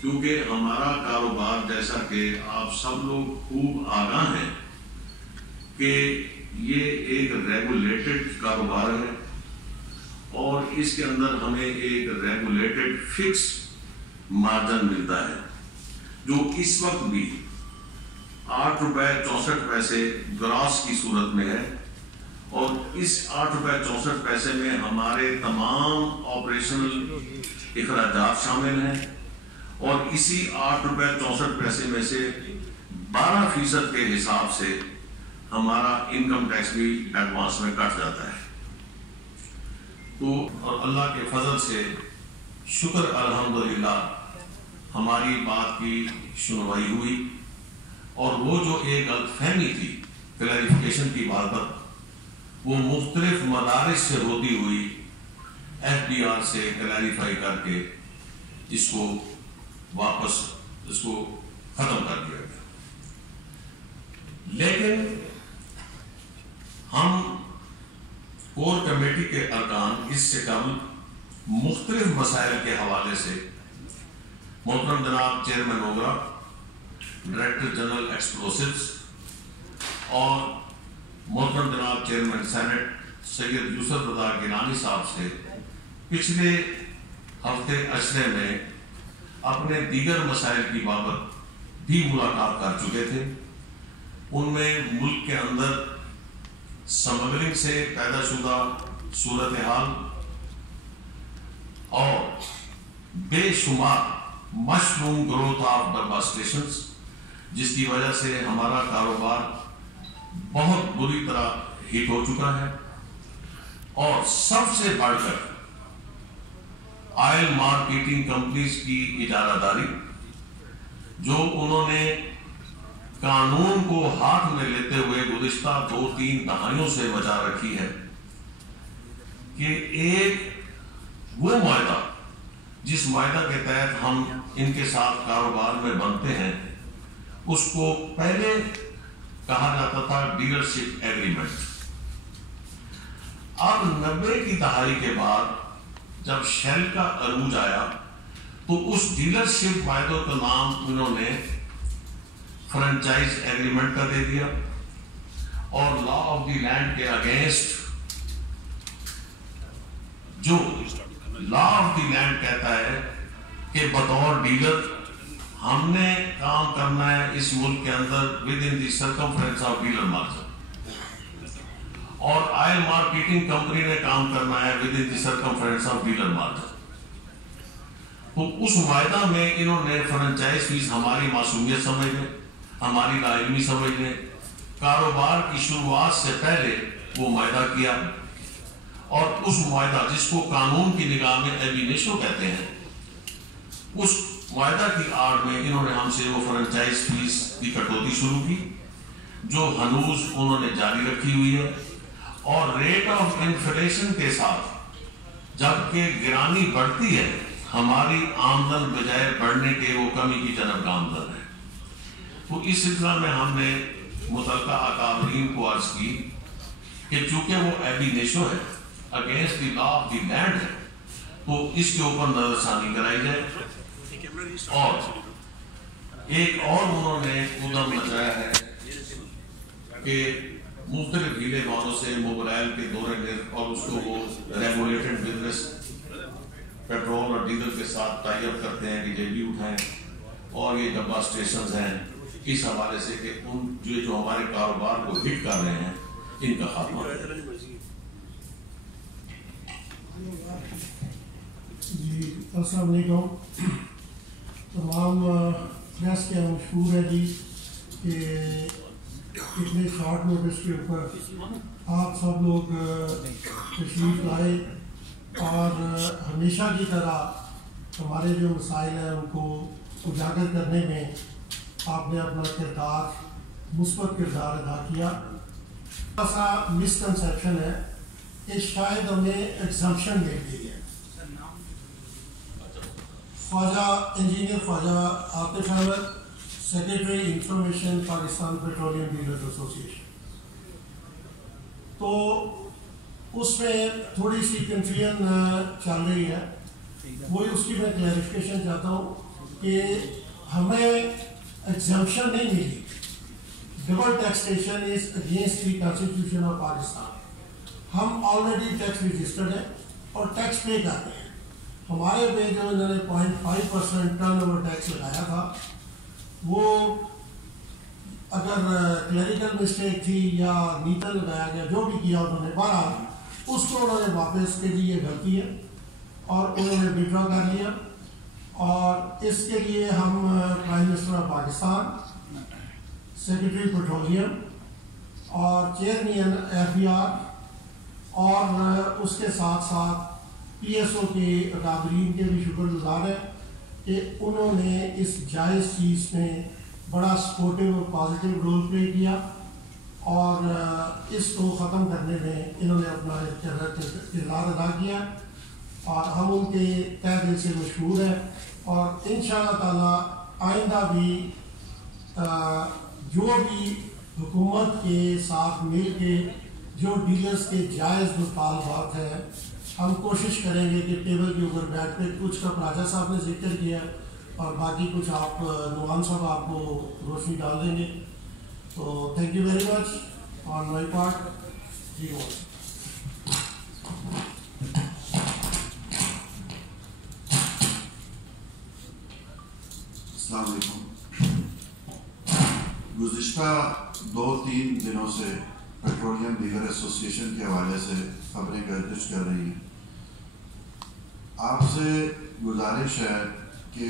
کیونکہ ہمارا کاروبار جیسا کہ آپ سب لوگ خوب آگاہ ہیں کہ یہ ایک ریگولیٹڈ کاروبار ہے اور اس کے اندر ہمیں ایک ریگولیٹڈ فکس مارجن ملتا ہے جو اس وقت بھی 8 روپے 64 پیسے گراس کی صورت میں ہے، اور اس 8 روپے 64 پیسے میں ہمارے تمام آپریشنل اخراجات شامل ہیں، اور اسی 8 روپے 64 پیسے میں سے 12% کے حساب سے ہمارا انکم ٹیکس بھی ایڈوانس میں کٹ جاتا ہے۔ تو اور اللہ کے فضل سے شکر الحمدللہ ہماری بات کی سنوائی ہوئی، اور وہ جو ایک غلط فہمی تھی کلیریفیکیشن کی بات پر، وہ مختلف مدارس سے ہوتی ہوئی ایف ڈی آر سے کلیریفائی کر کے اس کو واپس ختم کر دیا گیا۔ لیکن ہم کور کمیٹی کے ارکان اس سے قبل مختلف مسائل کے حوالے سے محترم جناب چیئرمین اوگرا، ڈائریکٹر جنرل ایکسپلوسیوز اور محترم جناب چیئرمین سینٹ سید یوسف رضا گیلانی صاحب سے پچھلے ہفتے اشرے میں اپنے دیگر مسائل کی بابت بھی ملاقات کر چکے تھے۔ ان میں ملک کے اندر سمگلنگ سے پیدا شدہ صورتحال اور بے شمار مشروم گروتھ آف بربا اسٹیشنز، جس کی وجہ سے ہمارا کاروبار بہت بری طرح ہٹ ہو چکا ہے، اور سب سے بڑھ کر آئل مارکیٹنگ کمپنیز کی اجارہ داری، جو انہوں نے قانون کو ہاتھ میں لیتے ہوئے گزشتہ 2-3 دہائیوں سے بچا رکھی ہے، کہ ایک وہ معاہدہ جس معاہدہ کے تحت ہم ان کے ساتھ کاروبار میں بنتے ہیں، اس کو پہلے کہا جاتا تھا ڈیلرشپ ایگریمنٹ۔ اب 90 کی دہائی کے بعد جب شیل کا عروج آیا تو اس ڈیلرشپ معاہدوں کا نام انہوں نے فرنچائز ایگریمنٹ کا دے دیا، اور لا آف دی لینڈ کے اگینسٹ جو لا آف دی لینڈ کہتا ہے کہ بطور ڈیلر ہم نے کام کرنا ہے اس ملک کے اندر with in the circumference of dealer margin, اور آئل مارکیٹنگ کمپنی نے کام کرنا ہے with in the circumference of dealer margin. تو اس معاہدہ میں انہوں نے فرنچائز فیس ہماری معصومیت سمجھ لیں، ہماری لا علمی سمجھ لیں، کاروبار کی شروعات سے پہلے وہ معاہدہ کیا، اور اس معاہدہ جس کو قانون کی نگاہ میں ایبینیشو کہتے ہیں، اس معاہدہ کی آڑ میں انہوں نے ہم سے وہ فرنچائز فیس کی کٹوتی شروع کی، جو ہنوز انہوں نے جاری رکھی ہوئی ہے، اور ریٹ آف انفلیشن کے ساتھ جبکہ گرانی بڑھتی ہے، ہماری آمدن بجائے بڑھنے کے وہ کمی کی جانب گامزن ہے۔ تو اس سلسلہ میں ہم نے متعلقہ اکابرین کو عرض کی کہ چونکہ وہ ایبینیشو ہے، against the law of the land ہے، تو اس کے اوپر نظر ثانی کرائی جائے۔ اور ایک اور انہوں نے قدم مچایا ہے کہ مختلف ہیلے بانوں سے موبائل کے دورے میں، اور اس کو وہ ریگولیٹڈ بزنس پیٹرول اور ڈیزل کے ساتھ ٹائی اپ کرتے ہیں کہ جیبی اٹھائیں، اور یہ ڈبہ اسٹیشنز ہیں، اس حوالے سے کہ ان جو ہمارے کاروبار کو ہٹ کر رہے ہیں، ان کا خاتمہ۔ جی السلام علیکم۔ تمام پریس کے مشہور ہے جی کہ اتنے شارٹ نوٹس کے اوپر آپ سب لوگ تشریف لائے، اور ہمیشہ کی طرح ہمارے جو مسائل ہیں ان کو اجاگر کرنے میں آپ نے اپنا کردار، مثبت کردار ادا کیا۔ ایسا مسکنسیپشن ہے کہ شاید ہمیں ایگزمپشن مل گئی ہے۔ Khawaja engineer Khawaja Atif Ahmed, secretary information Pakistan petroleum dealers association, تو اس میں تھوڑی سی کنفیوژن چل رہی ہے، وہی اس کی میں کلیریفیکیشن چاہتا ہوں کہ ہمیں ایگزمپشن نہیں ملی. Double taxation is against the constitution of Pakistan. ہم آلریڈی ٹیکس رجسٹرڈ ہیں اور ٹیکس پے کرتے ہیں. ہمارے پہ جو انہوں نے 0.5% ٹرن اوور ٹیکس لگایا تھا وہ اگر کلیریکل مسٹیک تھی یا نیتا لگایا گیا جو بھی کیا انہوں نے بہرحال اس کو انہوں نے واپس کے لیے یہ غلطی ہے اور انہوں نے وڈرا کر لیا. اور اس کے لیے ہم prime minister of Pakistan, secretary petroleum اور چیئرمین ایف بی آر اور اس کے ساتھ ساتھ پی ایس او کے اکابرین کے بھی شکر گزار ہیں کہ انہوں نے اس جائز چیز میں بڑا سپورٹیو اور پازیٹیو رول پلے کیا اور اس کو ختم کرنے میں انہوں نے اپنا کردار ادا کیا اور ہم ان کے تہ دل سے مشہور ہیں. اور انشاءاللہ تعالی آئندہ بھی جو بھی حکومت کے ساتھ مل کے جو ڈیلرز کے جائز مطالبات ہیں ہم کوشش کریں گے کہ ٹیبل کے اوپر بیٹھ کے کچھ کا راجہ صاحب نے ذکر کیا اور باقی کچھ آپ نعمان صاحب آپ کو روشنی ڈال دیں گے. تو thank you very much on my part. جی السلام علیکم. گزشتہ 2-3 دنوں سے پیٹرولیم ڈیلر ایسوسی ایشن کے حوالے سے خبریں گردش کر رہی ہیں. آپ سے گزارش ہے کہ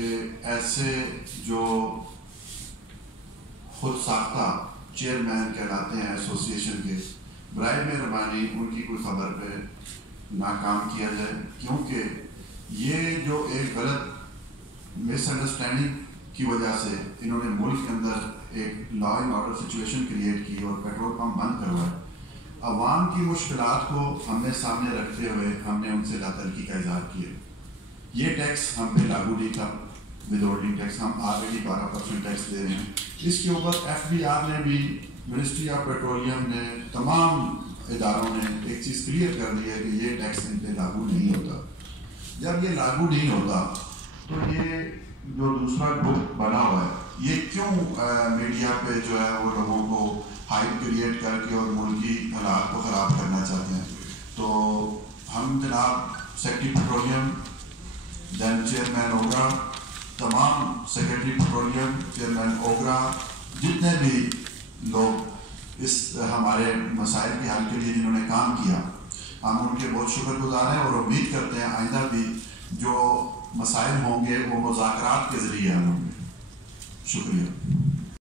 ایسے جو خود ساختہ چیئرمین کہلاتے ہیں ایسوسی ایشن کے، برائے مہربانی ان کی کوئی خبر پہ ناکام کیا جائے، کیونکہ یہ جو ایک غلط مس انڈرسٹینڈنگ کی وجہ سے انہوں نے ملک کے اندر ایک law and order situation create کی اور پیٹرول پمپ بند کروائے. عوام کی مشکلات کو ہم نے سامنے رکھتے ہوئے ہم نے ان سے لاطلبی کا اظہار کیا. یہ ٹیکس ہم پہ لاگو نہیں تھا، ود ہولڈنگ ٹیکس ہم آلریڈی 12% ٹیکس دے رہے ہیں. اس کے اوپر ایف بی آر نے بھی، منسٹری آف پیٹرولیم نے، تمام اداروں نے ایک چیز کلیئر کر دی ہے کہ یہ ٹیکس ان پہ لاگو نہیں ہوتا. جب یہ لاگو نہیں ہوتا تو یہ جو دوسرا گروپ بنا ہوا ہے یہ کیوں میڈیا پہ جو ہے وہ لوگوں کو ہائپ کریٹ کر کے اور ملکی حالات کو خراب کرنا چاہتے ہیں. تو ہم جناب سیکرٹری پیٹرولیم، دین چیئرمین اوگرا، تمام سیکرٹری پیٹرولیم، چیئرمین اوگرا، جتنے بھی لوگ اس ہمارے مسائل کے حل کے لیے جنہوں نے کام کیا، ہم ان کے بہت شکر گزار ہیں اور امید کرتے ہیں آئندہ بھی جو مسائل ہوں گے وہ مذاکرات کے ذریعے ہوں گے. شکریہ.